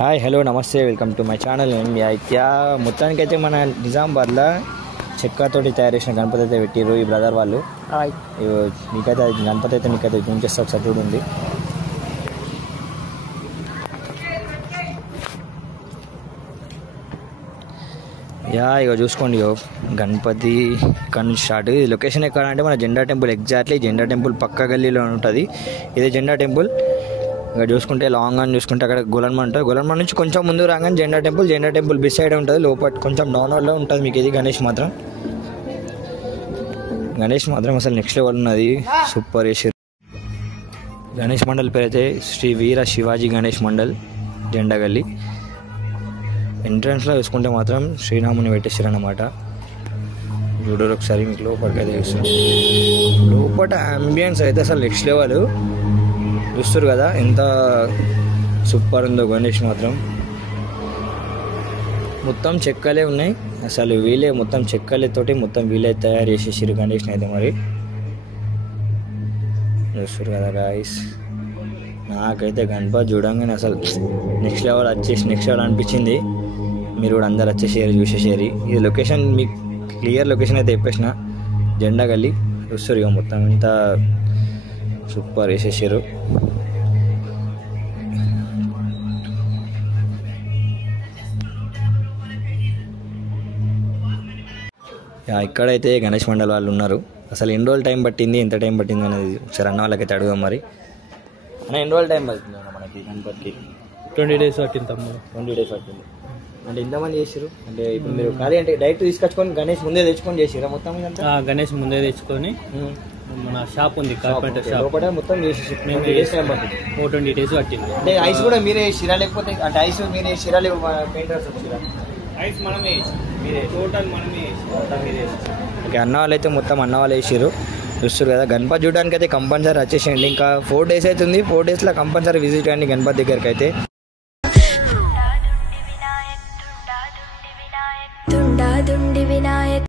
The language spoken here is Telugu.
హాయ్ హలో నమస్తే వెల్కమ్ టు మై ఛానల్. నేను మీ అయితే మొత్తానికైతే మన నిజామాబాద్లో చెక్కతోటి తయారు చేసిన గణపతి అయితే పెట్టిర్రు ఈ బ్రదర్ వాళ్ళు. మీకైతే గణపతి అయితే మీకైతే జూమ్ చేస్తే ఒకసారి చూడండి. ఇక చూసుకోండి, గణపతి ఇక్కడ నుంచి స్టార్ట్. ఇది లొకేషన్ ఎక్కడ అంటే మన జెండా టెంపుల్, ఎగ్జాక్ట్లీ జెండా టెంపుల్ పక్క గల్లీలో ఉంటుంది. ఇదే జెండా టెంపుల్. ఇక్కడ చూసుకుంటే లాంగ్ అని చూసుకుంటే అక్కడ గోలన్మ ఉంటుంది. గోలన్మ నుంచి కొంచెం ముందు రాగానే జెండా టెంపుల్ బిస్ సైడ్ ఉంటుంది. లోపల కొంచెం డౌన్వర్డ్లో ఉంటుంది మీకు. ఇది గణేష్ మాత్రం అసలు నెక్స్ట్ లెవెల్ ఉన్నది, సూపర్ చేసారు. గణేష్ మండల్ పేరు అయితే శ్రీ వీర శివాజీ గణేష్ మండల్, జెండా గల్లీ. ఎంట్రన్స్లో చూసుకుంటే మాత్రం శ్రీరాముని పెట్టేసారు అన్నమాట. చూడరు ఒకసారి, మీకు లోపలికి అయితే చూస్తారు. లోపల అంబియన్స్ అయితే అసలు నెక్స్ట్ లెవెల్. చూస్తారు కదా ఎంత సూపర్ ఉందో గణేష్ మాత్రం. మొత్తం చెక్కలే ఉన్నాయి అసలు, వీళ్ళే మొత్తం చెక్కలతోటి మొత్తం వీళ్ళే తయారు చేసేసారు గణేష్ని అయితే. మరి చూస్తారు కదా గాయస్, నాకైతే గణపతి చూడంగానే అసలు నెక్స్ట్ లెవెల్ అనిపించింది. మీరు కూడా అందరు వచ్చేసేయారు, చూసేసేయారు. ఇది లొకేషన్ మీకు క్లియర్ లొకేషన్ అయితే చెప్పేసిన, జెండా గల్లీ. చూస్తారు ఇక మొత్తం ఇంత సూపర్ వేసేసారు. ఇక్కడైతే గణేష్ మండల్ వాళ్ళు ఉన్నారు. అసలు ఎన్ని రోజులు టైం పట్టింది, ఎంత టైం పట్టింది అనేది ఒకసారి అన్న వాళ్ళకైతే అడుగుదాం. మరి అన్న ఎన్ని రోజులు టైం పడుతుంది మనకి గణపతికి? 20 days పట్టింది తమ్ముడు. 20 days పట్టింది. అంటే ఇంతమంది చేసారు అంటే ఇప్పుడు మీరు ఖాళీ అంటే డైరెక్ట్ తీసుకొచ్చుకొని గణేష్ ముందే తెచ్చుకొని చేసారా మొత్తం? గణేష్ ముందే తెచ్చుకొని మన షాప్ ఉంది, కార్పెంటర్ షాప్, లోపల మొత్తం చేసేసి 20 days పట్టింది. అంటే ఐస్ కూడా మీరే వేసిరా లేకపోతే అంటే ఐస్ మీరే వేసిరా లేకపోతే పెయింటర్స్ వచ్చిరా? ఐస్ మనమే మీరే, టోటల్ మనమే ఓకే. అన్న వాళ్ళు అయితే మొత్తం అన్న వాళ్ళు వేసారు. చూస్తారు కదా, గణపతి చూడడానికి అయితే కంపల్సరీ వచ్చేసేయండి. ఇంకా 4 days అవుతుంది. 4 daysలో కంపల్సరీ విజిట్ అయ్యండి గణపతి దగ్గరికి అయితే.